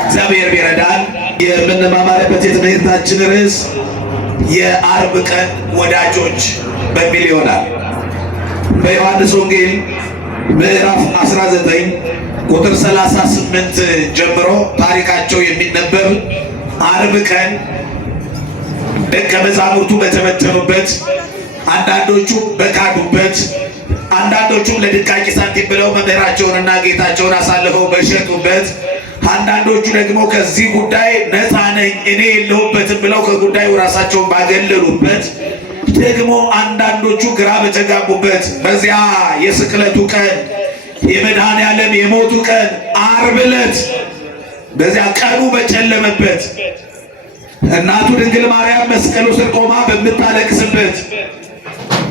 እግዚአብሔር ቢረዳን የምንማማርበት የትምህርታችን ርዕስ የአርብ ቀን ወዳጆች በሚል ይሆናል። በዮሐንስ ወንጌል ምዕራፍ 19 ቁጥር 38 ጀምሮ ታሪካቸው የሚነበብ አርብ ቀን ደቀ መዛሙርቱ በተበተኑበት፣ አንዳንዶቹ በካዱበት፣ አንዳንዶቹም ለድቃቂ ሳንቲም ብለው መምህራቸውንና ጌታቸውን አሳልፈው በሸጡበት፣ አንዳንዶቹ ደግሞ ከዚህ ጉዳይ ነፃ ነኝ እኔ የለሁበትም ብለው ከጉዳዩ ራሳቸውን ባገለሉበት፣ ደግሞ አንዳንዶቹ ግራ በተጋቡበት በዚያ የስቅለቱ ቀን የመድኃኔ ዓለም የሞቱ ቀን ዓርብ ዕለት በዚያ ቀኑ በጨለመበት እናቱ ድንግል ማርያም መስቀሉ ስር ቆማ በምታለቅስበት፣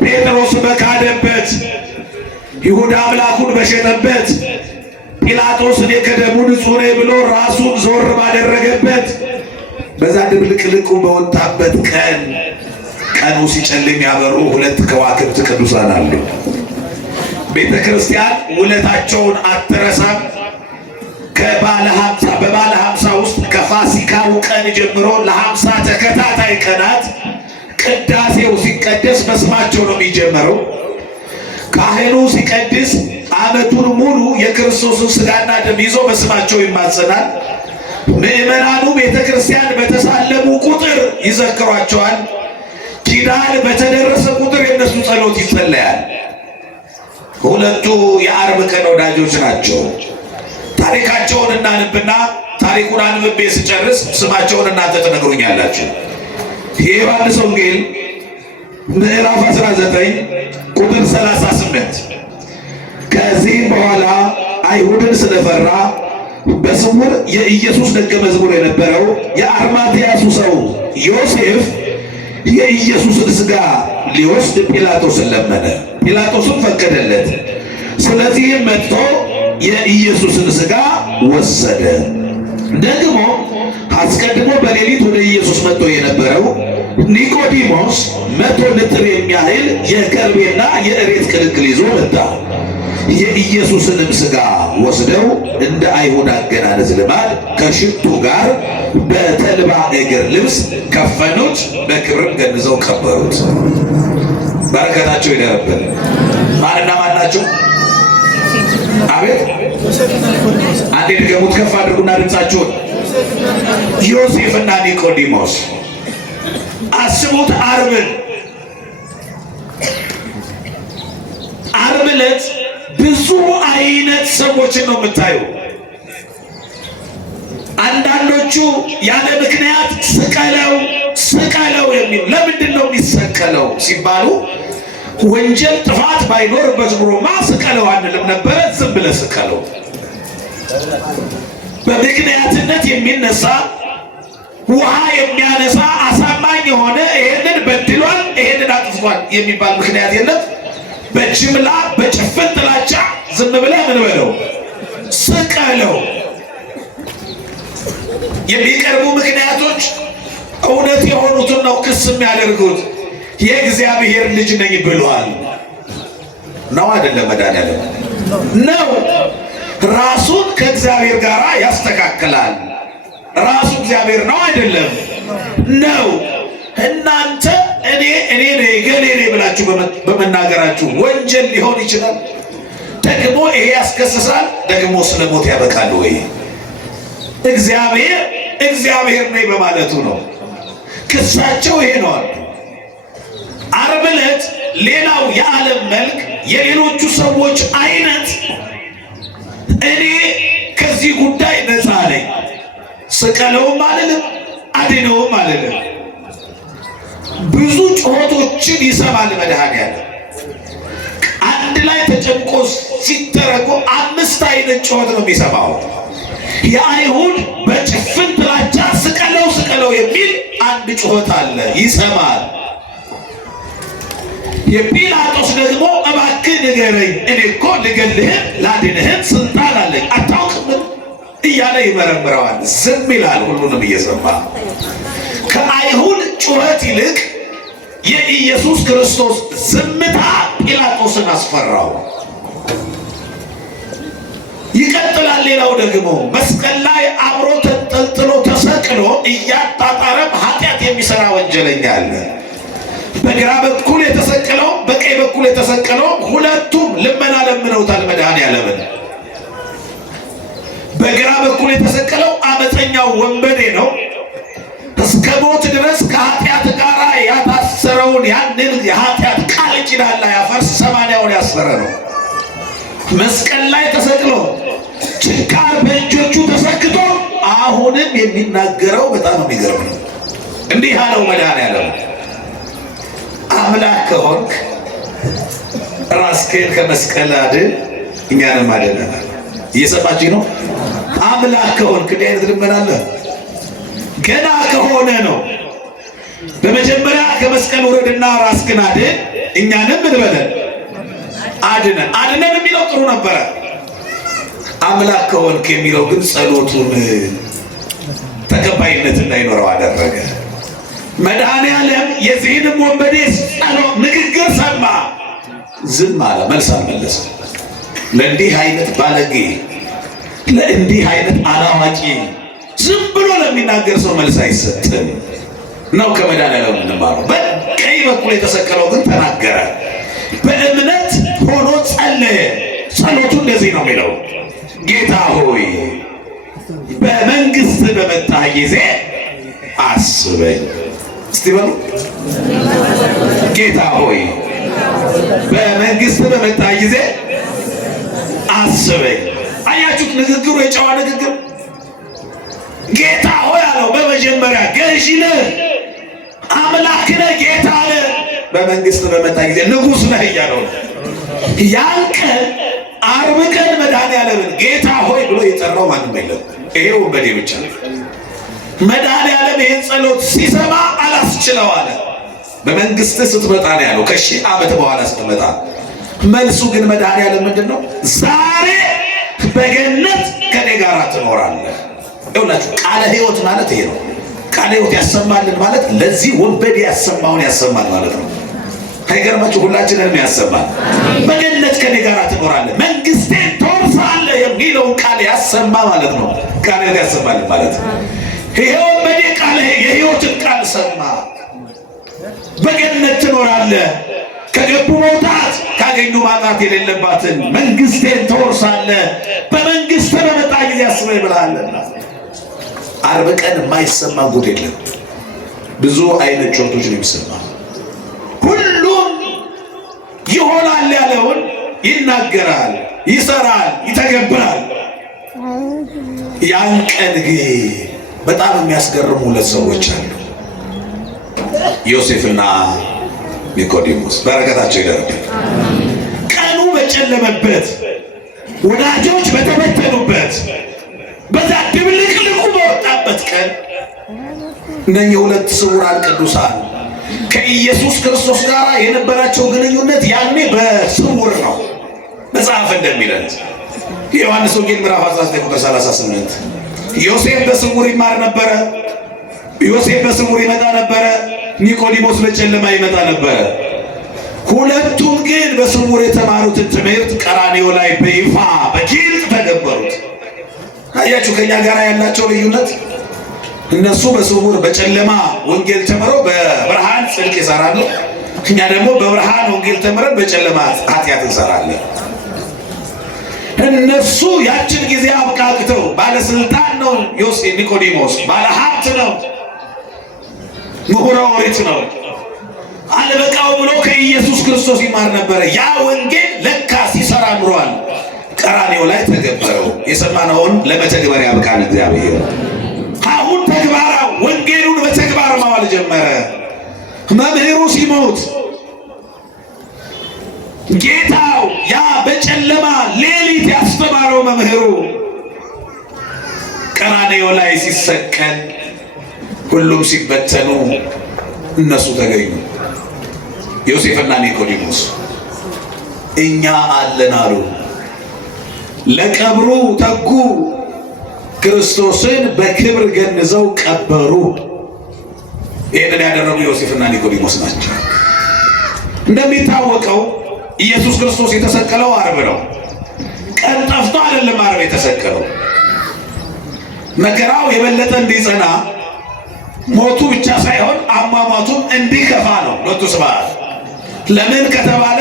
ጴጥሮስ በካደበት፣ ይሁዳ አምላኩን በሸጠበት፣ ጲላጦስ እኔ ከደሙ ንጹሕ ነኝ ብሎ ራሱን ዞር ባደረገበት በዛ ድብልቅልቁ በወጣበት ቀን ቀኑ ሲጨልም ያበሩ ሁለት ከዋክብት ቅዱሳን አሉ። ቤተ ክርስቲያን ውለታቸውን አትረሳም። በባለ 50 ውስጥ ከፋሲካው ቀን ጀምሮ ለ50 ተከታታይ ቀናት ቅዳሴው ሲቀደስ በስማቸው ነው የሚጀመረው። ካህኑ ሲቀድስ ዓመቱን ሙሉ የክርስቶስን ሥጋና ደም ይዞ በስማቸው ይማጸናል። ምዕመናኑ ቤተ ክርስቲያን በተሳለሙ ቁጥር ይዘክሯቸዋል። ኪዳን በተደረሰ ቁጥር የእነሱ ጸሎት ይጸለያል። ሁለቱ የዓርብ ቀን ወዳጆች ናቸው። ታሪካቸውን እናንብና ታሪኩን አንብቤ ስጨርስ ስማቸውን እናንተ ትነግሩኛላችሁ። የዮሐንስ ወንጌል ምዕራፍ 19 ቁጥር 38 ከዚህም በኋላ አይሁድን ስለፈራ በስውር የኢየሱስ ደቀ መዝሙር የነበረው የአርማትያሱ ሰው ዮሴፍ የኢየሱስን ሥጋ ሊወስድ ጲላጦስን ለመነ። ጲላጦስም ፈቀደለት። ስለዚህም መጥቶ የኢየሱስን ሥጋ ወሰደ። ደግሞ አስቀድሞ በሌሊት ወደ ኢየሱስ መጥቶ የነበረው ኒቆዲሞስ 100 ሊትር የሚያህል የከርቤና የእሬት ቅልቅል ይዞ መጣ። የኢየሱስንም ሥጋ ወስደው እንደ አይሁድ አገናነዝ ልማድ ከሽቱ ጋር በተልባ እግር ልብስ ከፈኑት፣ በክብርም ገንዘው ቀበሩት። በረከታቸው ይደረብን። ማንና ማን ናቸው? አቤት አንዴ ድገሙት፣ ከፍ አድርጉና ድምፃችሁን። ዮሴፍና ኒቆዲሞስ። አስቡት፣ ዓርብን ዓርብ ዕለት ብዙ አይነት ሰዎችን ነው የምታዩ። አንዳንዶቹ ያለ ምክንያት ስቀለው ስቀለው የሚሉ ለምንድን ነው የሚሰቀለው ሲባሉ ወንጀል ጥፋት ባይኖርበት ኑሮማ ስቀለው አንልም ነበረ፣ ዝም ብለህ ስቀለው። በምክንያትነት የሚነሳ ውሃ የሚያነሳ አሳማኝ የሆነ ይሄንን በድሏል ይሄንን አጥፍቷል የሚባል ምክንያት የለም። በጅምላ በጭፍን ጥላቻ ዝም ብለህ ምን በለው ስቀለው። የሚቀርቡ ምክንያቶች እውነት የሆኑትን ነው ክስ የሚያደርጉት። የእግዚአብሔር ልጅ ነኝ ብሏል ነው አይደለም? መድኃኒዓለም ነው። ራሱን ከእግዚአብሔር ጋር ያስተካክላል። ራሱ እግዚአብሔር ነው አይደለም? ነው። እናንተ እኔ ገሌ ነኝ ብላችሁ በመናገራችሁ ወንጀል ሊሆን ይችላል። ደግሞ ይሄ ያስከስሳል። ደግሞ ስለ ሞት ያበቃል ወይ? እግዚአብሔር ነኝ በማለቱ ነው። ክሳቸው ይሄ ነው አሉ። ዓርብ ዕለት ሌላው የዓለም መልክ የሌሎቹ ሰዎች አይነት እኔ ከዚህ ጉዳይ ነፃ ነኝ፣ ስቀለውም አልልም፣ አድነውም አልልም። ብዙ ጩኸቶችን ይሰማል መድኃኒዓለም። አንድ ላይ ተጨምቆ ሲተረጎ 5 አይነት ጩኸት ነው የሚሰማው። የአይሁድ በጭፍን ጥላቻ ስቀለው ስቀለው የሚል አንድ ጩኸት አለ፣ ይሰማል። የጲላጦስ ደግሞ እባክህ ንገረኝ፣ እኔ እኮ ልገልህም ላድንህም ስልጣን አለኝ፣ አታውቅም እያለ ይመረምረዋል። ዝም ይላል ሁሉንም እየሰማ። ከአይሁድ ጩኸት ይልቅ የኢየሱስ ክርስቶስ ዝምታ ጲላጦስን አስፈራው። ይቀጥላል። ሌላው ደግሞ መስቀል ላይ አብሮ ተንጠልጥሎ ተሰቅሎ እያጣጣረ ኃጢአት የሚሰራ ወንጀለኛ አለ። በግራ በኩል የተሰቀለው በቀኝ በኩል የተሰቀለው ሁለቱም ልመና ለምነውታል መድኃኔዓለምን። በግራ በኩል የተሰቀለው አመፀኛው ወንበዴ ነው። እስከ ሞት ድረስ ከኃጢአት ጋር ያታሰረውን ያንን የኃጢአት ቃል ኪዳን ላይ ያፈርስ 80ውን ያሰረ ነው። መስቀል ላይ ተሰቅሎ ችንካር በእጆቹ ተሰክቶ አሁንም የሚናገረው በጣም የሚገርም ነው። እንዲህ አለው መድኃኔዓለም፣ አምላክ ከሆንክ ራስህን ከመስቀል አድን፣ እኛንም አድነናል። እየሰማችኝ ነው? አምላክ ከሆንክ እንዲህ አይነት ልመና አለ? ገና ከሆነ ነው። በመጀመሪያ ከመስቀል ውረድና ራስህን አድን፣ እኛንም እንበለን አድነን። አድነን የሚለው ጥሩ ነበረ። አምላክ ከሆንክ የሚለው ግን ጸሎቱን ተቀባይነት እንዳይኖረው አደረገ። መድኃኔዓለም የዚህንም ወንበዴ ጸሎት ንግግር ሰማ፣ ዝም አለ፣ መልስ አልመለሰም። ለእንዲህ አይነት ባለጌ፣ ለእንዲህ አይነት አላዋቂ ዝም ብሎ ለሚናገር ሰው መልስ አይሰጥም ነው ከመድኃኔዓለም እንማረው። በቀኝ በኩል የተሰቀለው ግን ተናገረ፣ በእምነት ሆኖ ጸለየ። ጸሎቱ እንደዚህ ነው የሚለው፣ ጌታ ሆይ በመንግስት በመጣህ ጊዜ አስበኝ። እስቲ በሉ፣ ጌታ ሆይ በመንግስት በመጣህ ጊዜ አስበኝ። አያችሁት? ንግግሩ የጨዋ ንግግር። ጌታ ሆይ አለው በመጀመሪያ ገዢ ነህ፣ አምላክ ነህ፣ ጌታ ነህ። በመንግስት በመጣ ጊዜ ንጉሥ ነህ እያለው ያን ቀን ዓርብ ቀን መድኃኔዓለምን ጌታ ሆይ ብሎ የጠራው ማንም የለም። ይሄ ወንበዴ ብቻ ነው። መድኃኔዓለም ይህን ጸሎት ሲሰማ አላስችለው አለ። በመንግስት ስትመጣ ነው ያለው፣ ከ1000 ዓመት በኋላ ስትመጣ። መልሱ ግን መድኃኔዓለም ምንድን ነው? ዛሬ በገነት ከኔ ጋር ትኖራለህ። ይኸውላችሁ ቃለ ሕይወት ማለት ይሄ ነው። ቃለ ሕይወት ያሰማልን ማለት ለዚህ ወንበዴ ያሰማውን ያሰማል ማለት ነው። አይገርማችሁ? ሁላችንንም ያሰማል። በገነት ከኔ ጋር ትኖራለህ፣ መንግስቴን ትወርሳለህ የሚለውን ቃል ያሰማ ማለት ነው። ቃለ ሕይወት ያሰማልን ማለት ነው። ይሄ ወንበዴ ቃለ የሕይወትን ቃል ሰማ። በገነት ትኖራለህ፣ ከገቡ መውጣት ካገኙ ማጣት የሌለባትን መንግስቴን ትወርሳለህ፣ በመንግስት በመጣ ጊዜ አስበኝ ብለሃልና። ዓርብ ቀን የማይሰማ ጉድ የለም። ብዙ አይነት ጩኸቶች ነው የሚሰማ። ሁሉም ይሆናል ያለውን ይናገራል፣ ይሰራል፣ ይተገብራል። ያን ቀን ግን በጣም የሚያስገርሙ ሁለት ሰዎች አሉ፣ ዮሴፍና ኒቆዲሞስ። በረከታቸው ይደርብን። ቀኑ በጨለመበት፣ ወዳጆች በተበተኑበት፣ በዛ ድብልቅልቁ በወጣበት ቀን እነኚህ ሁለት ስውራን ቅዱሳን ከኢየሱስ ክርስቶስ ጋር የነበራቸው ግንኙነት ያኔ በስውር ነው። መጽሐፍ እንደሚለን የዮሐንስ ወንጌል ምዕራፍ 19 ቁጥር 38 ዮሴፍ በስውር ይማር ነበረ፣ ዮሴፍ በስውር ይመጣ ነበረ፣ ኒቆዲሞስ በጨለማ ይመጣ ነበረ። ሁለቱም ግን በስውር የተማሩትን ትምህርት ቀራንዮ ላይ በይፋ በግልጥ ተገበሩት። አያችሁ ከኛ ጋር ያላቸው ልዩነት። እነሱ በስውር በጨለማ ወንጌል ተምረው በብርሃን ጽድቅ ይሰራሉ። እኛ ደግሞ በብርሃን ወንጌል ተምረን በጨለማ ኃጢአት እንሰራለን። እነሱ ያችን ጊዜ አብቃቅተው ባለስልጣን ነው ኒቆዲሞስ፣ ባለሀብት ነው፣ ምሁረ ኦሪት ነው። አልበቃው ብሎ ከኢየሱስ ክርስቶስ ይማር ነበረ። ያ ወንጌል ለካ ሲሰራ ኑሯል። ቀራንዮ ላይ ተገበረው። የሰማነውን ለመተግበር ያብቃን እግዚአብሔር። አሁን ተግባራ ወንጌሉን በተግባር ማዋል ጀመረ። መምህሩ ሲሞት ጌታው ያ በጨለማ ሌሊት ያስተማረው መምህሩ ቀራንዮ ላይ ሲሰቀል ሁሉም ሲበተኑ እነሱ ተገኙ። ዮሴፍና ኒቆዲሞስ እኛ አለን አሉ። ለቀብሩ ተጉ። ክርስቶስን በክብር ገንዘው ቀበሩ። ይህንን ያደረጉ ዮሴፍና ኒቆዲሞስ ናቸው። እንደሚታወቀው ኢየሱስ ክርስቶስ የተሰቀለው ዓርብ ነው። ቀን ጠፍቶ አይደለም ዓርብ የተሰቀለው። መከራው የበለጠ እንዲጸና ሞቱ ብቻ ሳይሆን አሟሟቱም እንዲከፋ ነው። ሎቱ ስብሐት። ለምን ከተባለ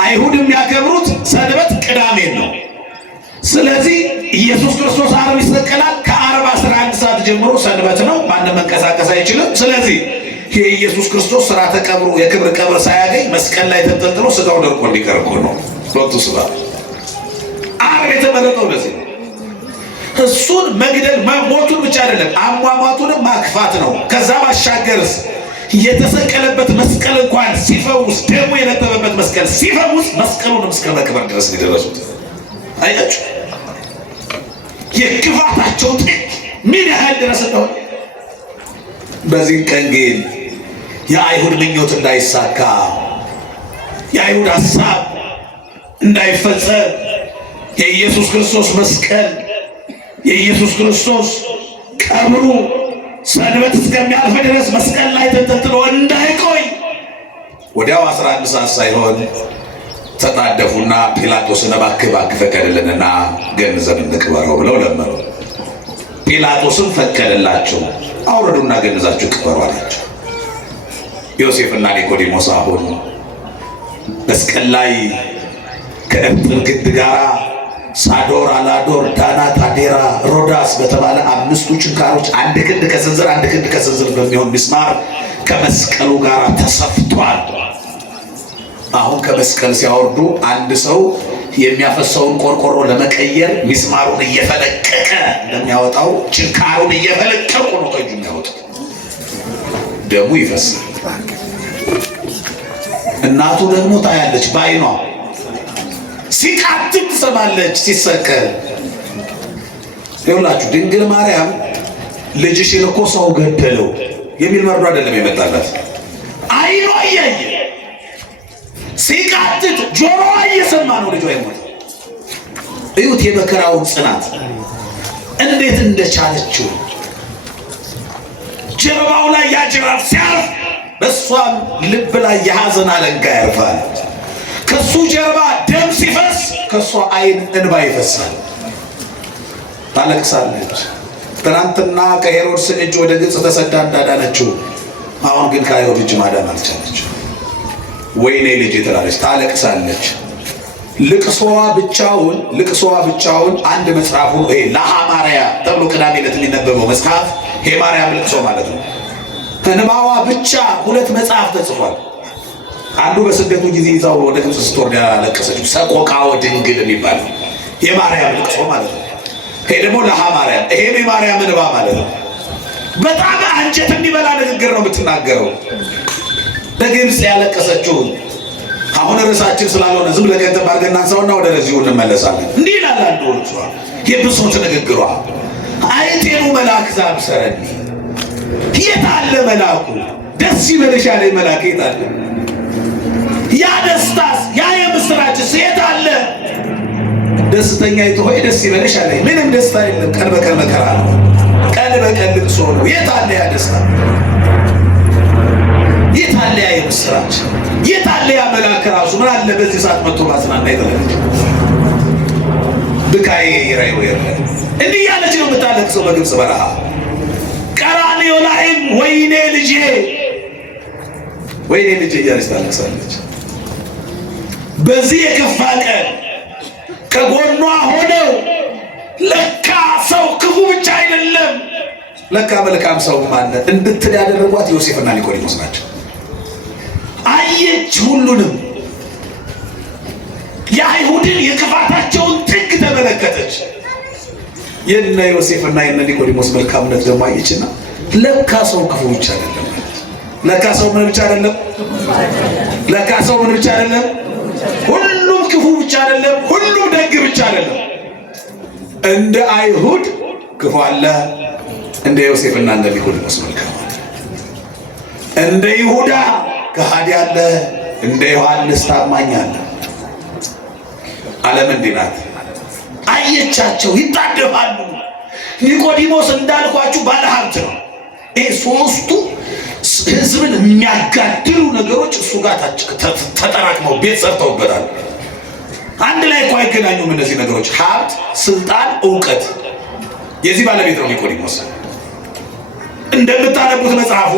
አይሁድ የሚያከብሩት ሰንበት ቅዳሜን ነው። ስለዚህ ኢየሱስ ክርስቶስ ዓርብ ይሰቀላል። ከዓርብ 11 ሰዓት ጀምሮ ሰንበት ነው፣ ማንም መንቀሳቀስ አይችልም። ስለዚህ የኢየሱስ ክርስቶስ ሥርዓተ ቀብሩ የክብር ቀብር ሳያገኝ መስቀል ላይ ተንጠልጥሎ ስጋው ደርቆ እንዲቀር እኮ ነው። ሎቱ ስብሐት። ዓርብ የተመረጠው ለዚህ ነው። እሱን መግደል ሞቱን ብቻ አይደለም አሟሟቱንም ማክፋት ነው። ከዛ ባሻገርስ የተሰቀለበት መስቀል እንኳን ሲፈውስ፣ ደሙ የነጠበበት መስቀል ሲፈውስ መስቀሉንም እስከ መቅበር ድረስ ሊደረሱት አያችሁ። የክፋታቸው ጥግ ምን ያህል ድረስ እንደሆነ። በዚህ ቀን ግን የአይሁድ ምኞት እንዳይሳካ፣ የአይሁድ ሐሳብ እንዳይፈጸም የኢየሱስ ክርስቶስ መስቀል የኢየሱስ ክርስቶስ ቀብሩ ሰንበት እስከሚያልፍ ድረስ መስቀል ላይ ተንጠልጥሎ እንዳይቆይ ወዲያው 11 ሰዓት ሳይሆን ተጣደፉና ጲላጦስን እባክህ ፈቀድልንና ገንዘን እንቅበረው ብለው ለመኑ። ጲላጦስም ፈቀደላቸው። አውረዱና ገንዛችሁ ቅበሩ አላቸው። ዮሴፍና ኒቆዲሞስ አሁን መስቀል ላይ ከእርጥብ ግንድ ጋር ሳዶር፣ አላዶር፣ ዳናት፣ አዴራ፣ ሮዳስ በተባለ 5 ችንካሮች አንድ ክንድ ከስንዝር በሚሆን ሚስማር ከመስቀሉ ጋር ተሰፍቷል። አሁን ከመስቀል ሲያወርዱ አንድ ሰው የሚያፈሰውን ቆርቆሮ ለመቀየር ሚስማሩን እየፈለቀቀ እንደሚያወጣው ችንካሩን እየፈለቀቁ ነው ከእጁ የሚያወጡት። ደሙ ይፈሳል። እናቱ ደግሞ ታያለች ባይኗ፣ ሲቃትት ትሰማለች ሲሰቀል። ይኸውላችሁ ድንግል ማርያም ልጅሽን እኮ ሰው ገደለው የሚል መርዶ አይደለም የመጣላት። አይኗ እያየ ሲቃትት ጆሮዋ እየሰማ ነው ልጇ ይሞት። እዩት የመከራውን ጽናት እንዴት እንደቻለችው። ጀርባው ላይ ያጅራት ሲያርፍ በሷም ልብ ላይ የሐዘን አለንጋ ያርፋል። ከሱ ጀርባ ደም ሲፈስ ከሷ አይን እንባ ይፈሳል። ታለቅሳለች። ትናንትና ከሄሮድስ እጅ ወደ ግብፅ ተሰዳ እንዳዳነችው አሁን ግን ከአይሁድ እጅ ማዳን አልቻለች። ወይኔ ልጅ ትላለች፣ ታለቅሳለች። ልቅሶዋ ብቻውን አንድ መጽሐፉ ይሄ ለሐማርያ ተብሎ ቅዳሜ ዕለት የሚነበበው መጽሐፍ የማርያም ልቅሶ ማለት ነው። እንባዋ ብቻ 2 መጽሐፍ ተጽፏል። አንዱ በስደቱ ጊዜ ይዛው ወደ ግብፅ ስትወርድ ያለቀሰችው ሰቆቃወ ድንግል የሚባል የማርያም ልቅሶ ማለት ነው። ይሄ ደግሞ ለሐማርያም፣ ይሄም የማርያም እንባ ማለት ነው። በጣም አንጀት የሚበላ ንግግር ነው የምትናገረው። ለግብፅ ያለቀሰችው አሁን ርዕሳችን ስላልሆነ ዝም ለቀጥታ አድርገን እናንሳውና ወደ ለዚሁ እንመለሳለን። እንዲህ ይላል አንዱ ወልጿ የብሶት ንግግሯ አይጤኑ መልአክ ዛብሰረኒ። የት አለ መልአኩ? ደስ ይበልሽ ያለኝ መልአክ የት አለ? ያ ደስታስ ያ የምስራችስ የት አለ? ደስተኛ ሆይ ደስ ይበልሽ አለኝ። ምንም ደስታ የለም። ቀን በቀን መከራ ነው። ቀን በቀን ልቅሶ ነው። የት አለ ያ ደስታ? የት አለ ያ የምስራች? የት አለ ያ መልአክ ራሱ? ምን አለ በዚህ ሰዓት መጥቶ ማጽናና ይተለች ብካዬ ይራይ ወይረ እንዲህ ያለች ነው የምታለቅሰው በግብፅ በረሃ። ቀራንዮ ላይም ወይኔ ልጄ እያለች ታለቅሳለች። በዚህ የከፋ ቀን ከጎኗ ሆነው ለካ ሰው ክፉ ብቻ አይደለም፣ ለካ መልካም ሰውም አለ እንድትል ያደረጓት ዮሴፍና ኒቆዲሞስ ናቸው። አየች ሁሉንም። የአይሁድን የክፋታቸውን ጥግ ተመለከተች። የነ ዮሴፍና የነ ኒቆዲሞስ መልካምነት ደግሞ አየችና ለካ ሰው ክፉ ብቻ አይደለም። ለካ ሰው ምን ብቻ አይደለም? ለካ ሰው ምን ብቻ አይደለም? ሁሉም ክፉ ብቻ አይደለም፣ ሁሉም ደግ ብቻ አይደለም። እንደ አይሁድ ክፉ አለ፣ እንደ ዮሴፍና እንደ ኒቆዲሞስ መልካም አለ። እንደ ይሁዳ ከሃዲ አለ፣ እንደ ዮሐንስ ታማኝ አለ። ዓለም እንዲህ ናት። አየቻቸው፣ ይጣደፋሉ። ኒቆዲሞስ እንዳልኳችሁ ባለሀብት ነው። ይሄ 3ቱ ህዝብን የሚያጋድሉ ነገሮች እሱ ጋር ተጠራቅመው ቤት ሰርተውበታል። አንድ ላይ እኮ አይገናኙም እነዚህ ነገሮች። ሀብት፣ ስልጣን፣ እውቀት የዚህ ባለቤት ነው ኒቆዲሞስ። እንደምታነቡት መጽሐፉ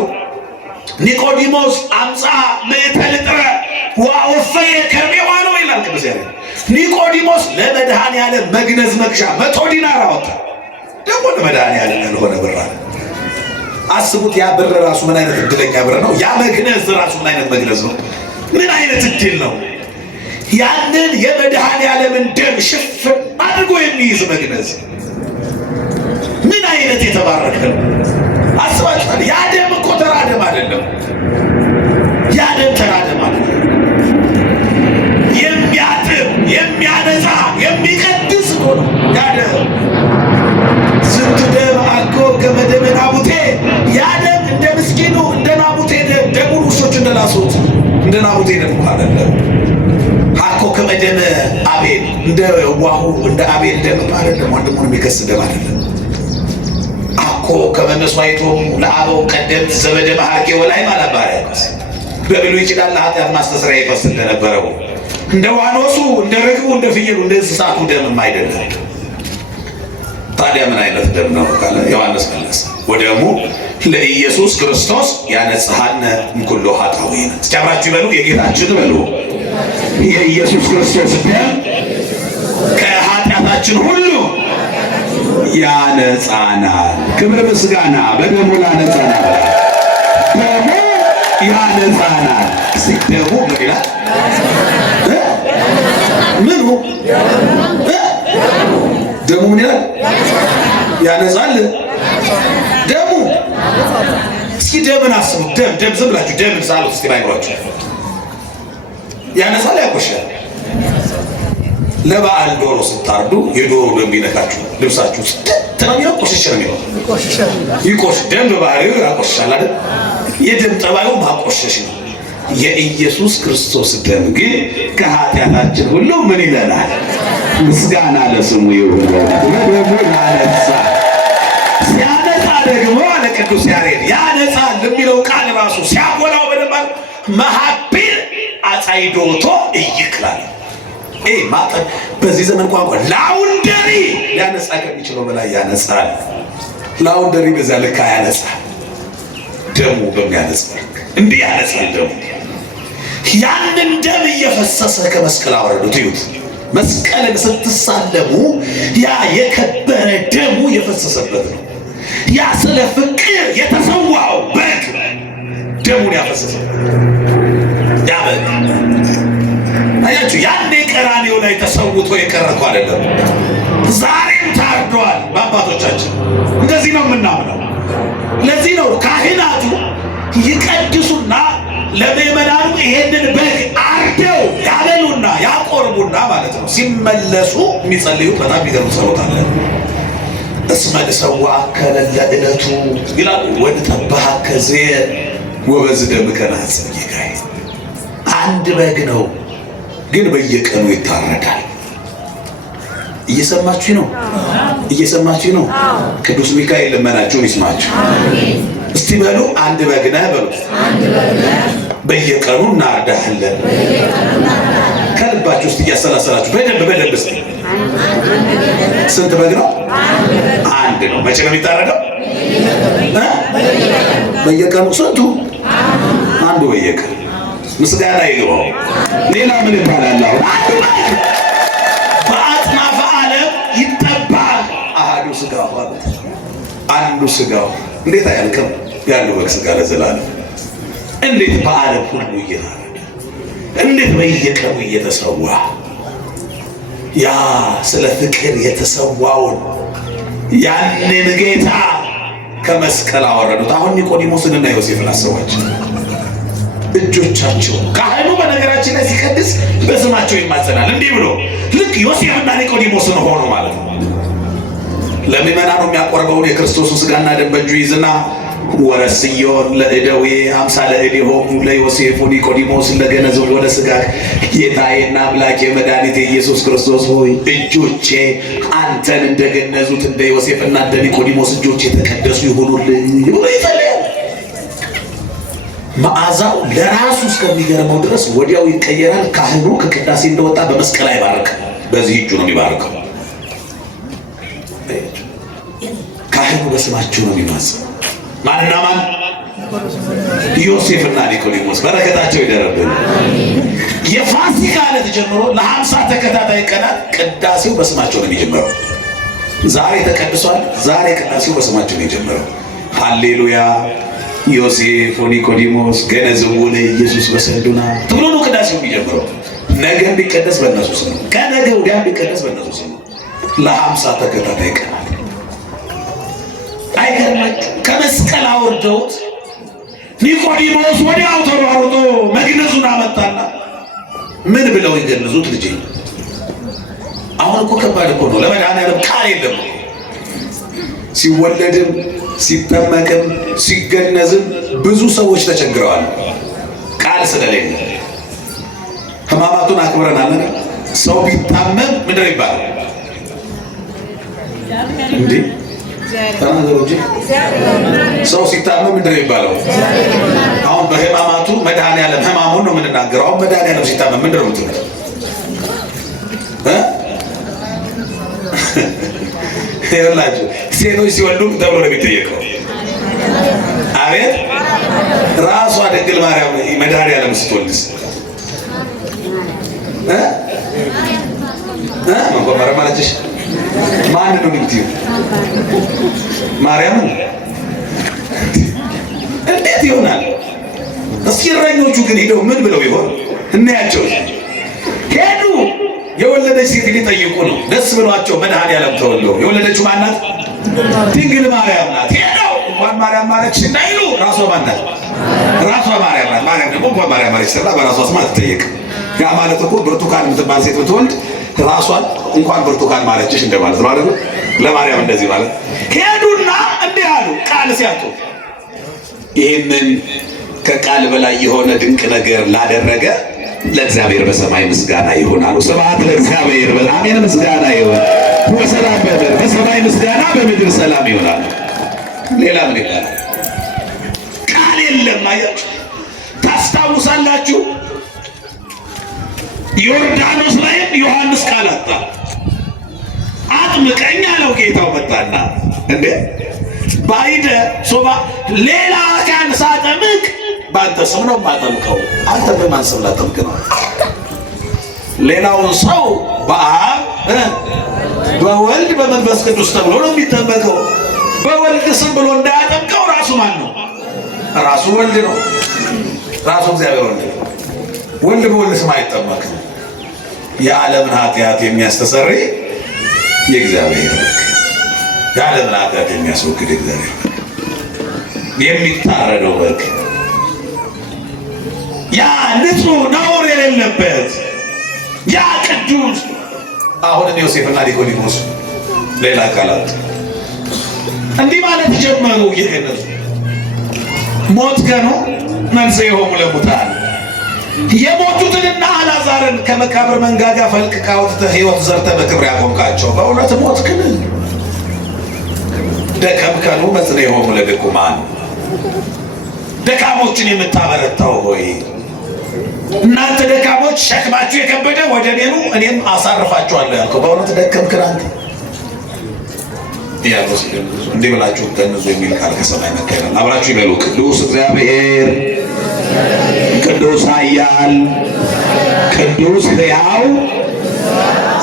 ኒቆዲሞስ አምፃ ምዕተ ልጥረ ወአወፈየ ከርቤዋ ነው ይላል ቅዱስ ያሬድ። ኒቆዲሞስ ለመድኃኔዓለም መግነዝ መግዣ 100 ዲናር አወጣ። ደግሞ ለመድኃኔዓለም ያልሆነ ብር አለ። አስቡት፣ ያ ብር ራሱ ምን አይነት እድለኛ ብር ነው! ያ መግነዝ ራሱ ምን አይነት መግነዝ ነው! ምን አይነት እድል ነው! ያንን የመድኃኔዓለምን ደም ሽፍን አድርጎ የሚይዝ መግነዝ ምን አይነት የተባረከ ነው! አስባችኋል? ያ ደም እኮ ተራ ደም አይደለም። ያ ደም ተራ ደም አይደለም። የሚያጥብ፣ የሚያነጻ፣ የሚቀድስ እኮ ነው ያ ደም። ዝንቱ ደም አኮ ከመ ደመ ናቡቴ። ያ ደም እንደ ምስኪኑ እንደ ናቡቴ ደም፣ ደሙን ውሾች እንደላሱት እንደ ናቡቴ ደም አይደለም። አኮ ከመ ደመ አቤል፣ እንደ ዋሁ እንደ አቤል ደም አይደለም። ወንድሙን የሚከስ ደም አይደለም። አኮ ከመ መስዋዕቶሙ ለአበው ቀደምት ዘበደመ ሐርጌ ወላይም አለ ሕርያቆስ። በብሉይ ኪዳን ለኃጢአት ማስተስረያ ይፈስ እንደነበረው እንደ ዋኖሱ እንደ ርግቡ እንደ ፍየሉ እንደ እንስሳቱ ደምም አይደለም። ታዲያ ምን አይነት ደም ነው ካለ ዮሐንስ መለሰ፣ ወደሙ ለኢየሱስ ክርስቶስ ያነጽሐነ እምኩሉ ኃጣውኢነ። እስኪ አብራችሁ ይበሉ፣ የጌታችን በሉ፣ የኢየሱስ ክርስቶስ ደም ከኃጢአታችን ሁሉ ያነጻናል። ክብር ምስጋና በደሙ ላነጻናል። ደሙ ያነጻናል። ደሙ ምን ይላል? ምኑ ደሙ ምን ይላል? ያነጻል። ደሙ እስኪ ደምን አስቡት። ደም ዝም ብላችሁ ደምን ሳሉት እስኪ ባይሯችሁ። ያነጻል፣ ያቆሻል። ለበዓል ዶሮ ስታርዱ የዶሮ ደም ይነካችሁ ልብሳችሁ ተናሚው ቆሽሽ ነው የሚለው ይቆሽ። ደም በባህሪው ያቆሽሻል አይደል? የደም ጠባዩ ማቆሸሽ ነው። የኢየሱስ ክርስቶስ ደም ግን ከኃጢአታችን ሁሉ ምን ይለናል? ምስጋና ለስሙ ይሁን። በደሙ ያነጻ። ሲያነጻ ደግሞ አለ ቅዱስ ያሬድ ያነጻል የሚለው ቃል ራሱ ሲያጎላው በደንብ መሐቢል አጻይዶቶ ይክላል። ማጠን በዚህ ዘመን ቋንቋ ላውንደሪ ሊያነጻ ከሚችለው በላይ ያነጻል። ላውንደሪ በዛ ልክ ያነጻል። ደሙ በሚያነጻ እንዲህ ያነጻል ደሙ። ያንን ደም እየፈሰሰ ከመስቀል አወረዱት። ይሁት መስቀልን ስትሳለሙ ያ የከበረ ደሙ የፈሰሰበት ነው። ያ ስለ ፍቅር የተሰዋው በግ ደሙን ያፈሰሰበት ያ በግ አያችሁ። ያኔ ቀራንዮ ላይ ተሰውቶ የቀረኩ አይደለም፣ ዛሬም ታርዷል በአባቶቻችን። እንደዚህ ነው የምናምነው። ለዚህ ነው ካህናቱ ይቀድሱና ለምእመናኑ ይሄንን በግ አርደው ያበሉና ያቆርቡና ማለት ነው። ሲመለሱ የሚጸልዩት በጣም የሚገርም ጸሎት አለ። እስመ ንሰዋዕከ ለዕለቱ ይላሉ። ወንጠብሐከ ዘየ ወበዝደምከ ናጽእ ጌጋዬ። አንድ በግ ነው ግን በየቀኑ ይታረዳል። እየሰማችሁ ነው? እየሰማችሁ ነው? ቅዱስ ሚካኤል ልመናችሁን ይስማችሁ። እስቲ በሉ አንድ በግ ነህ በሉ። በየቀኑ እናርዳለን። ከልባችሁ ውስጥ እያሰላሰላችሁ በደንብ እስቲ ስንት በግ ነው? አንድ ነው። መቼ ነው የሚታረደው? በየቀኑ። ስንቱ? አንዱ በየቀኑ። ምስጋና ይግባው። ሌላ ምን ይባላል? አሁን በአጽናፈ ዓለም ይጠባል አሃዱ ስጋው ማለት አንዱ ስጋው። እንዴት አያልቅም ያለው በግ ስጋ ለዘላለም። እንዴት በዓለም ሁሉ እየታረደ፣ እንዴት በየቀኑ እየተሰዋ ያ ስለ ፍቅር የተሰዋውን ያንን ጌታ ከመስቀል አወረዱት። አሁን ኒቆዲሞስንና ዮሴፍን አሰቧቸው። እጆቻቸው ካህኑ በነገራችን ላይ ሲቀድስ በስማቸው ይማጸናል። እንዲህ ብሎ ልክ ዮሴፍና ኒቆዲሞስን ሆኖ ማለት ነው። ለምእመናኑ የሚያቆርበውን የክርስቶስን ስጋና ደም በእጁ ይዝና ወረስዮን ለእደዌ አምሳለ እዴሆሙ ለዮሴፍ ኒቆዲሞስ ለገነዘው ወደ ስጋ ጌታዬና አምላኬ መድኃኒቴ ኢየሱስ ክርስቶስ ሆይ እጆቼ አንተን እንደገነዙት እንደ ዮሴፍና እንደ ኒቆዲሞስ እጆቼ የተቀደሱ ይሁኑልኝ ብሎ ይጸልያል። መዓዛው ለራሱ እስከሚገርመው ድረስ ወዲያው ይቀየራል። ካህኑ ከቅዳሴ እንደወጣ በመስቀል አይባርክም፣ በዚህ እጁ ነው የሚባርከው። ካህኑ በስማቸው ነው የሚማጸነው። ማንና ማን? ዮሴፍና ኒቆዲሞስ በረከታቸው ይደረብን። የፋሲካ ዕለት ጀምሮ ለ50 ተከታታይ ቀናት ቅዳሴው በስማቸው ነው የሚጀምረው። ዛሬ ተቀድሷል። ዛሬ ቅዳሴው በስማቸው ነው የጀመረው። ሃሌሉያ ዮሴፍ ወኒቆዲሞስ ገነዘቡነ ኢየሱስ በሰሉና ተብሎ ነው ቅዳሴው የሚጀምረው። ነገ ቢቀደስ በእነሱ ስም ነው። ከነገ ወዲያ ቢቀደስ በእነሱ ስም ነው። ለ50 ተከታታይ ቀናት አይገርማችሁ? ከመስቀል አወርደውት ኒቆዲሞስ ወዲያው ተሯሩጦ መግነዙን አመጣና ምን ብለው ይገንዙት? ልጄ አሁን እኮ ከባድ እኮ ነው። ለመድኃኒዓለም ቃል የለም። ሲወለድም ሲጠመቅም ሲገነዝም ብዙ ሰዎች ተቸግረዋል፣ ቃል ስለሌለ። ሕማማቱን አክብረናል። ሰው ቢታመም ምንድን ይባላል እንዴ? ተናገሩ እንጂ ሰው ሲታመም ምንድን ይባላል? አሁን በሕማማቱ መድኃኒዓለም ሕማሙን ነው የምንናገረው። አሁን መድኃኒዓለም ሲታመም ምንድን ነው የምትሉት? ይኸውላችሁ ሴቶች ሲወልዱ ተብሎ ነው የሚጠየቀው። አቤት ራሷ ድንግል ማርያም መድኃኒዓለም ስትወልድስ መቆመረ ማለችሽ ማን ነው የምትይው? ማርያምን እንዴት ይሆናል? እስኪ እረኞቹ ግን ሄደው ምን ብለው ይሆን እናያቸው። ሄዱ የወለደች ሴት ሊጠይቁ ነው። ደስ ብሏቸው መድኃኒዓለም ተወልዶ የወለደችው ማናት? ድንግል ማርያም ናት። ሄደው እንኳን ማርያም ማለች እንዳይሉ ራሷ ማናት? ራሷ ማርያም ናት። ማርያም ደግሞ እንኳን ማርያም ማለች ስላ በራሷ ስም አትጠየቅ። ያ ማለት እኮ ብርቱካን የምትባል ሴት ብትወልድ ራሷን እንኳን ብርቱካን ማለችሽ እንደማለት ነው አይደል? ለማርያም እንደዚህ ማለት ሄዱና እንዲህ አሉ። ቃል ሲያጡ ይህንን ከቃል በላይ የሆነ ድንቅ ነገር ላደረገ ለእግዚአብሔር በሰማይ ምስጋና ይሁን አሉ። ስብሐት ለእግዚአብሔር በአሜን። ምስጋና ይሁን በሰላም በምድር በሰማይ ምስጋና በምድር ሰላም ይሆናል። ሌላ ምን ይባላል? ቃል የለም። አያችሁ፣ ታስታውሳላችሁ ዮርዳኖስ ላይም ዮሐንስ ቃል አጣ። አጥምቀኝ አለው ጌታው መጣና እንዴ ባይደ ሶባ ሌላ አካል ሳጠምቅ ባንተ ስም ነው የማጠምቀው። አንተ በማን ስም ላጠምቅ ነው? ሌላውን ሰው በአብ በወልድ በመንፈስ ቅዱስ ተብሎ ነው የሚጠመቀው። በወልድ ስም ብሎ እንዳያጠምቀው ራሱ ማን ነው? ራሱ ወልድ ነው። ራሱ እግዚአብሔር ወልድ ነው። ወልድ በወልድ ስም አይጠመቅም። የዓለምን ኃጢአት የሚያስተሰርይ የእግዚአብሔር የዓለምን ኃጢአት የሚያስወግድ እግዚአብሔር የሚታረደው በግ ያ ንጹሕ ነውር የሌለበት ያ ቅዱስ። አሁንም ዮሴፍና ኒቆዲሞስ ሌላ ቃላት እንዲህ ማለት ጀመሩ። እየገነዙ ሞት ከኖ መንሥኤሆሙ ለሙታን የሞቱትንና አልዓዛርን ከመቃብር መንጋጋ ፈልቅቃ አውጥተህ ሕይወት ዘርተህ በክብር ያቆምካቸው በእውነት ሞት ግን ደከምከኑ መጽንዔሆሙ ለድኩማን ደካሞችን የምታበረታው ሆይ እናንተ ደካሞች ሸክማችሁ የከበደ ወደ እኔ ኑ እኔም አሳርፋችኋለሁ ያልከው በእውነት ደከምክን አንተ። ዲያቆስ እንዲህ ብላችሁ ገንዙ የሚል ቃል ከሰማይ መጣ ይላል። አብራችሁ ይበሉ። ቅዱስ እግዚአብሔር ቅዱስ ኃያል ቅዱስ ሕያው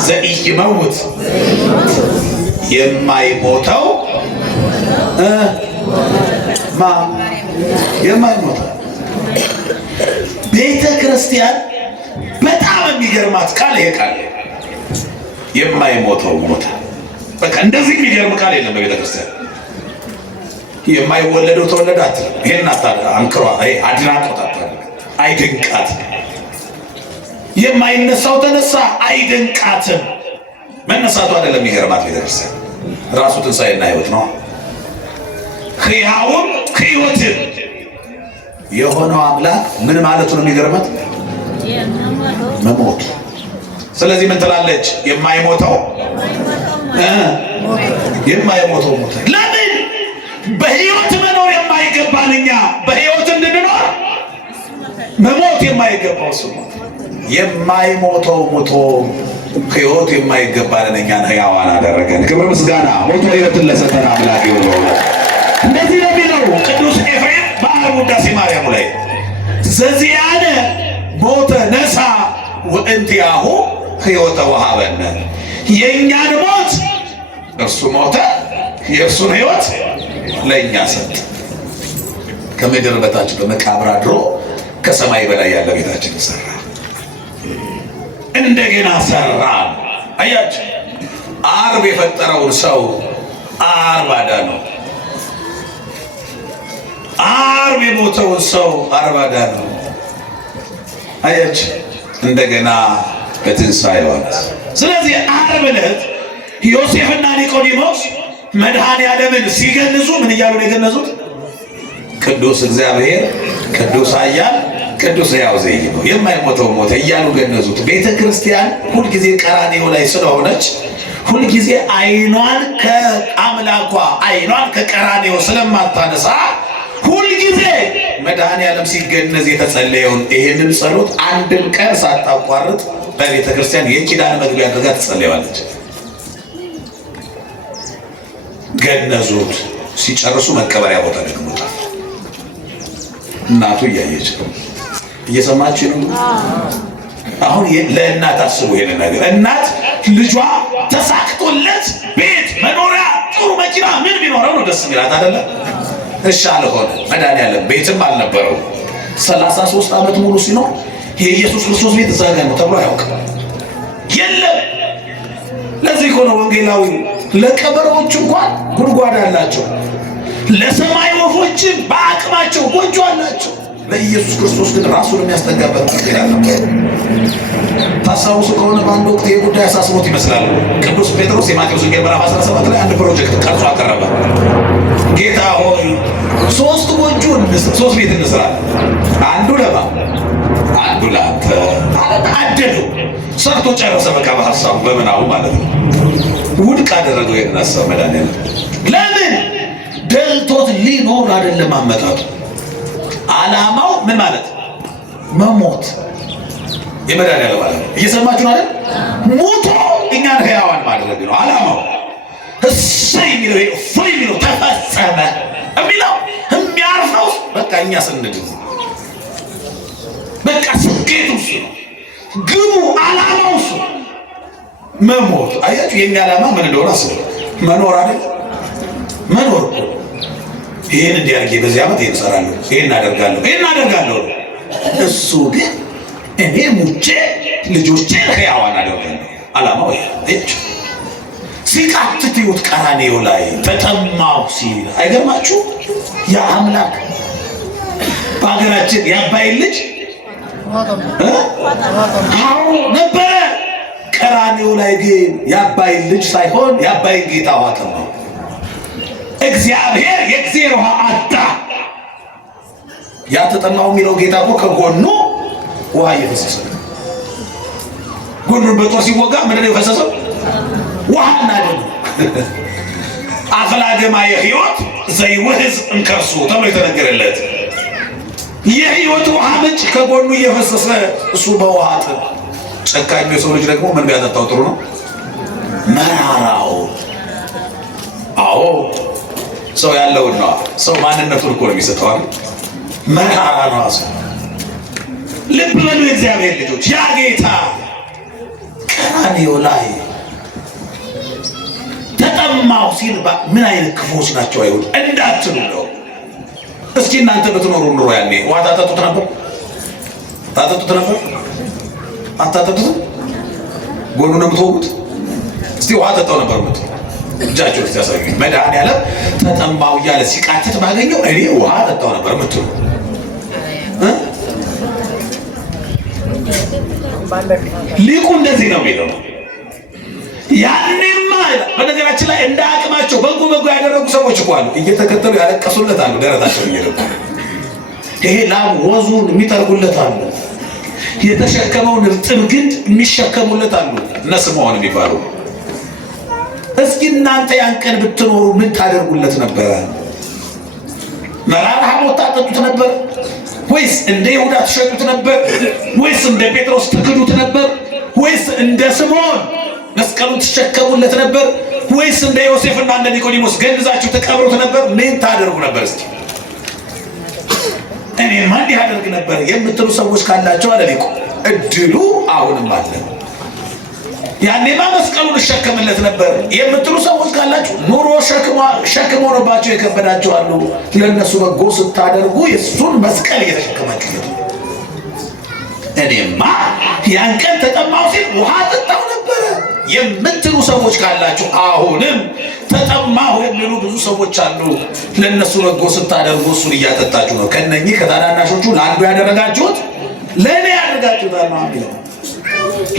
ዘኢይመውት የማይሞተው የማይሞተው ቤተ ክርስቲያን በጣም የሚገርማት ቃል ይሄ ቃል የማይሞተው ሞተ። በቃ እንደዚህ የሚገርም ቃል የለም በቤተ ክርስቲያን። የማይወለደው ተወለደ አትልም። ይሄን አንክሯ አድናቆት አይደንቃት። የማይነሳው ተነሳ አይደንቃትም። መነሳቱ አይደለም የሚገርማት ቤተ ክርስቲያን ራሱ ትንሣኤና ሕይወት ነው። ሕያውም ሕይወትም የሆነው አምላክ ምን ማለቱ ነው የሚገርማት? መሞት። ስለዚህ ምን ትላለች? የማይሞተው የማይሞተው ሞተ። ለምን? በሕይወት መኖር የማይገባን እኛ በሕይወት እንድንኖር መሞት የማይገባው እሱ ሞተ። የማይሞተው ሞቶ ሕይወት የማይገባ ለእኛን ሕያዋን አደረገን። ክብር ምስጋና ሞቶ ሕይወትን ለሰጠን አምላክ ይሁን። እንደዚህ ነው የሚለው ቅዱስ ኤፍሬም በዓርብ ውዳሴ ማርያሙ ላይ ዘዚያነ ሞተ ነሣ ወእንቲአሁ ሕይወተ ወሀበነ። የእኛን ሞት እርሱ ሞተ፣ የእርሱን ሕይወት ለእኛ ሰጠ። ከምድር በታች በመቃብር አድሮ ከሰማይ በላይ ያለ ቤታችን ሰራ፣ እንደገና ሰራ። አያችሁ፣ ዓርብ የፈጠረውን ሰው ዓርብ አዳነው። ዓርብ የሞተውን ሰው ዓርብ አዳነው። አያችሁ፣ እንደገና በትንሣኤ ዋት። ስለዚህ ዓርብ ዕለት ዮሴፍና ኒቆዲሞስ መድኃኔ ዓለምን ሲገንዙ ምን እያሉ ነው የገነዙት? ቅዱስ እግዚአብሔር፣ ቅዱስ ኃያል፣ ቅዱስ ሕያው ዘኢይመውት፣ የማይሞተው ሞተ እያሉ ገነዙት። ቤተ ክርስቲያን ሁልጊዜ ቀራንዮ ላይ ስለሆነች ሁልጊዜ ዓይኗን ከአምላኳ ዓይኗን ከቀራንዮ ስለማታነሳ ሁልጊዜ መድኃኔ ዓለም ሲገነዝ የተጸለየውን ይህንን ጸሎት አንድም ቀን ሳታቋርጥ በቤተ ክርስቲያን የኪዳን መግቢያ አድርጋ ትጸለየዋለች። ገነዙት። ሲጨርሱ መቀበሪያ ቦታ ደግሞታል። እናቱ እያየች ነው። እየሰማች ነው። አሁን ለእናት አስቡ ይሄን ነገር። እናት ልጇ ተሳክቶለት ቤት መኖሪያ ጥሩ መኪና ምን ቢኖረው ነው ደስ የሚላት አይደለ? እሺ አልሆነ። መድኃኒዓለም ቤትም አልነበረው። 33 ዓመት ሙሉ ሲኖር የኢየሱስ ክርስቶስ ቤት እዛ ጋር ነው ተብሎ አያውቅም። የለም። ለዚህ እኮ ነው ወንጌላዊ ለቀበሮዎች እንኳን ጉድጓድ አላቸው፣ ለሰማይ ወፎችም በአቅማቸው ጎጆ አላቸው። ለኢየሱስ ክርስቶስ ግን ራሱን የሚያስጠጋበት መንገድ ነበር። ታስታውሱ ከሆነ በአንድ ወቅት ይህ ጉዳይ አሳስቦት ይመስላል ቅዱስ ጴጥሮስ የማቴዎስ ወንጌል ምዕራፍ 17 ላይ አንድ ፕሮጀክት ቀርጾ አቀረበ። ጌታ ሆይ 3 ጎጆ እንስራ፣ 3 ቤት እንስራ፣ አንዱ ለማ አንዱ ለአንተ አደለው። ሰርቶ ጨረሰ። በቃ በሀሳቡ በምናቡ ማለት ነው። ውድቅ አደረገው ይሄን ሀሳብ መድኃኒዓለም። ለምን? ደልቶት ሊኖር አይደለም አመጣጡ። ዓላማው ምን ማለት? መሞት። የመድኃኒዓለም ማለት ነው። እየሰማችሁ ነው አይደል? ሞቶ እኛን ሕያዋን ማድረግ ነው ዓላማው። እሰይ የሚለው እፎይ የሚለው ተፈጸመ የሚለው የሚያርፈው በቃ እኛ ስንድን በቃ ስኬቱ እሱ ነው። ግቡ ዓላማው እሱ መሞት። አያችሁ የኛ ዓላማ ምን እንደሆነ አስቡ። መኖር አይደል? መኖር እኮ ይሄን እንዲያርጌ በዚህ ዓመት ይሄን እሰራለሁ፣ ይሄን አደርጋለሁ። እሱ ግን እኔ ሙቼ ልጆቼን ሕያዋን አደርጋለሁ። ዓላማው ይሄ። አያችሁ ሲቃትት ይወት ቀራንዮ ላይ ተጠማሁ ሲል አይገርማችሁ? ያ አምላክ በሀገራችን የአባይን ልጅ አዎ ነበረ። ቀራንዮ ላይ ግን የአባይን ልጅ ሳይሆን የአባይን ጌታ ውሃ ጠማው። እግዚአብሔር የእግዚአብሔር ውሃ አጣ። ያ ተጠማው የሚለው ጌታ እኮ ከጎኑ ውሃ እየፈሰሰ ጎኑን በጦር ሲወጋ ምንድን ነው የፈሰሰው? ውሃና ደም። አፍላገማ የሕይወት ዘይውህዝ እንከርሱ ተብሎ የተነገረለት የሕይወት ውሃ ምንጭ ከጎኑ እየፈሰሰ እሱ በውሃ ጥም። ጨካኙ የሰው ልጅ ደግሞ ምን ቢያጠጣው ጥሩ ነው? መራራው። አዎ ሰው ያለውን ነው። ሰው ማንነቱን እኮ ነው የሚሰጠው አይደል? መራራ ነው ሰው። ልብ በሉ የእግዚአብሔር ልጆች፣ ያ ጌታ ቀራንዮ ላይ ተጠማሁ ሲል ምን አይነት ክፉዎች ናቸው አይሁድ እንዳትሉ ነው። እስኪ እናንተ ብትኖሩ ኑሮ ያኔ ውሃ ታጠጡት ነበር? አታጠጡትም? ጎኑ ነው የምትወጉት? እስቲ ውሃ ጠጣው ነበር የምትሉ እጃቸው እስቲ ያሳዩኝ። መድኃኒዓለም ተጠማሁ እያለ ሲቃትት ባገኘው እኔ ውሃ ጠጣው ነበር የምትሉ ሊቁ እንደዚህ ነው የሚለው። ያኔማ በነገራችን ላይ እንደ አቅማቸው በጎ ያደረጉ ሰዎች እኮ አሉ፣ እየተከተሉ ያለቀሱለት አሉ፣ ደረታቸው እየደቁ ይሄ ላብ ወዙን የሚጠርጉለት አሉ፣ የተሸከመውን እርጥብ ግንድ የሚሸከሙለት አሉ። እነ ስምዖን የሚባሉ እስኪ እናንተ ያን ቀን ብትኖሩ ምን ታደርጉለት ነበረ? መራራ ሐሞት ታጠጡት ነበር? ወይስ እንደ ይሁዳ ትሸጡት ነበር? ወይስ እንደ ጴጥሮስ ትክዱት ነበር? ወይስ እንደ ስምዖን መስቀሉን ትሸከሙለት ነበር? ወይስ እንደ ዮሴፍና እንደ ኒቆዲሞስ ገንዛችሁ ተቀብሩት ነበር? ምን ታደርጉ ነበር? እስኪ እኔማ እንዲህ አደርግ ነበር የምትሉ ሰዎች ካላቸው አለ ሊቁ እድሉ አሁንም አለ። ያኔማ መስቀሉን እሸከምለት ነበር የምትሉ ሰዎች ካላችሁ ኑሮ ሸክም ሆኖባቸው የከበዳቸው አሉ። ለእነሱ በጎ ስታደርጉ የእሱን መስቀል እየተሸከማችሁ ነው። እኔማ ያን ቀን ተጠማሁ ሲል ውሃ ጠጣሁ ነበረ የምትሉ ሰዎች ካላችሁ አሁንም ተጠማሁ የሚሉ ብዙ ሰዎች አሉ። ለእነሱ በጎ ስታደርጉ እሱን እያጠጣችሁ ነው። ከነኚህ ከታናናሾቹ ለአንዱ ያደረጋችሁት ለእኔ ያደረጋችሁታል ነው የሚለው።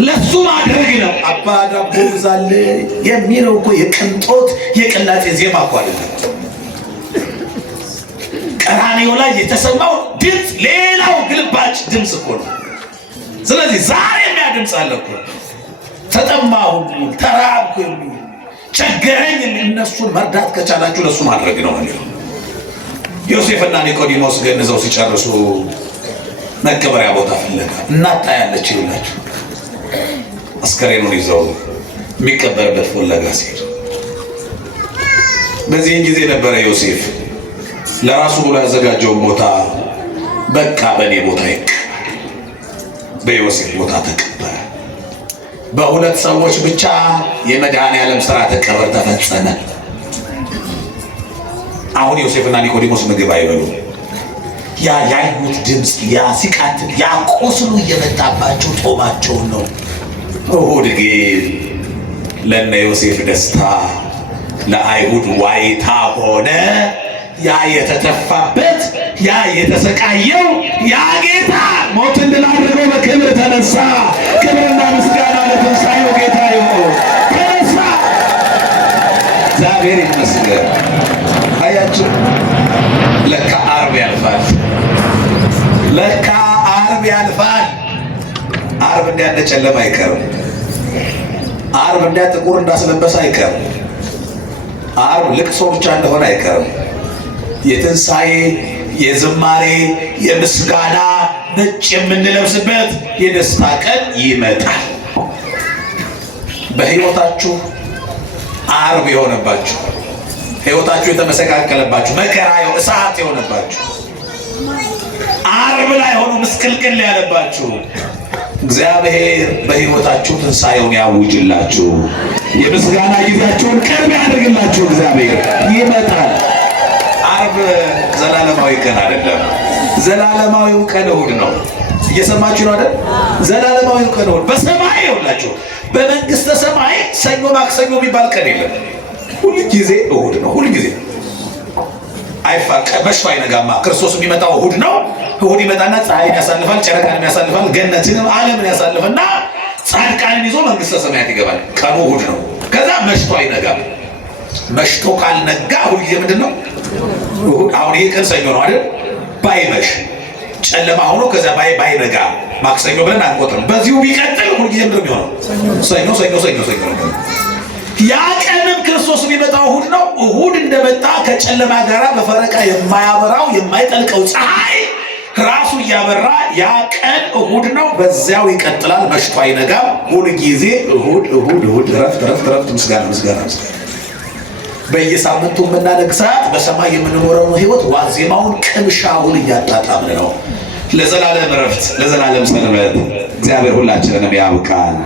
ለሱ ማድረግ ነው። አባ ዳቦ ግዛልኝ የሚለው እኮ የቅንጦት የቅላጤ ዜማ እኮ አይደለም። ቀራንዮ ላይ የተሰማው ድምፅ ሌላው ግልባጭ ድምፅ እኮ ነው። ስለዚህ ዛሬ የሚያድምፅ አለ እኮ ተጠማሁ፣ ተራብኩ፣ ቸገረኝ። እነሱን መርዳት ከቻላችሁ ለሱ ማድረግ ነው የሚለው። ዮሴፍና ኒቆዲሞስ ገንዘው ሲጨርሱ መቀበሪያ ቦታ ፍለጋ እናት ታያለች ይላችሁ አስከሬኑን ይዘው የሚቀበርበት ፍለጋ ሲሄዱ በዚህን ጊዜ ነበረ ዮሴፍ ለራሱ ብሎ ያዘጋጀውን ቦታ በቃ በእኔ ቦታ ይቀር፣ በዮሴፍ ቦታ ተቀበረ። በሁለት ሰዎች ብቻ የመድኃኔዓለም ሥርዓተ ቀብር ተፈጸመ። አሁን ዮሴፍና ኒቆዲሞስ ምግብ አይበሉ። ያ ያዩት ድምፅ ያ ሲቃትል ያ ቁስሉ እየመጣባቸው ጦማቸውን ነው። እሑድ ግን ለነ ዮሴፍ ደስታ ለአይሁድ ዋይታ ሆነ። ያ የተተፋበት ያ የተሰቃየው ያ ጌታ ሞትን ድል አድርጎ በክብር ተነሳ። ክብርና ምስጋና ለትንሣኤው ጌታ ይሁን። ተነሳ። እግዚአብሔር ይመስገን። አያችሁ ለካ ዓርብ ያልፋል። ለካ ዓርብ ያልፋል። ዓርብ እንደ ጨለማ አይቀርም። ዓርብ እንደ ጥቁር እንዳስለበሰ አይቀርም። ዓርብ ልቅሶ ብቻ እንደሆነ አይቀርም። የትንሣኤ የዝማሬ የምስጋና ነጭ የምንለብስበት የደስታ ቀን ይመጣል። በሕይወታችሁ ዓርብ የሆነባችሁ ሕይወታችሁ የተመሰቃቀለባችሁ መከራ እሳት የሆነባችሁ ዓርብ ላይ ሆኖ ምስቅልቅል ያለባችሁ እግዚአብሔር በሕይወታችሁ ትንሣኤውን ያውጅላችሁ። የምስጋና ጊዜያችሁን ቅርብ ያደርግላችሁ። እግዚአብሔር ይመጣል። ዓርብ ዘላለማዊ ቀን አይደለም። ዘላለማዊው ቀን እሑድ ነው። እየሰማችሁ ነው አይደል? ዘላለማዊው ቀን እሑድ በሰማይ ይውላችሁ። በመንግስተ ሰማይ ሰኞ ማክሰኞ የሚባል ቀን የለም። ሁል ጊዜ እሑድ ነው። ሁል ጊዜ በሽታ አይነጋማ። ክርስቶስ የሚመጣው እሑድ ነው። እሑድ ይመጣና ፀሐይን ያሳልፋል፣ ጨረቃንም ያሳልፋል፣ ገነትንም ዓለምን ያሳልፍና ጻድቃንን ይዞ መንግስተ ሰማያት ይገባል። ቀኑ እሑድ ነው። ከዛ መሽቶ አይነጋም። መሽቶ ካልነጋ ሁል ጊዜ ምንድን ነው? እሑድ። አሁን ይሄ ቀን ሰኞ ነው አይደል? ባይመሽ ጨለማ ሆኖ ከዛ ባይነጋ ማክሰኞ ብለን አንቆጥርም። በዚሁ ቢቀጥል ሁል ጊዜ ምንድን ነው የሚሆነው? ሰኞ ሰኞ ሰኞ ሰኞ ነው። ያ ቀንም ክርስቶስ የሚመጣው እሑድ ነው። እሑድ እንደመጣ ከጨለማ ጋር በፈረቃ የማያበራው የማይጠልቀው ፀሐይ ራሱ እያበራ ያ ቀን እሑድ ነው። በዚያው ይቀጥላል። መሽቶ አይነጋም። ሁል ጊዜ እሑድ እሑድ እሑድ፣ ረፍት ረፍት ረፍት፣ ምስጋና ምስጋና ምስጋና። በየሳምንቱ የምናነግሳት በሰማይ የምንኖረው ሕይወት ዋዜማውን ቅምሻውን እያጣጣምን ነው። ለዘላለም ረፍት ለዘላለም ሰንበት እግዚአብሔር ሁላችንንም ያብቃን።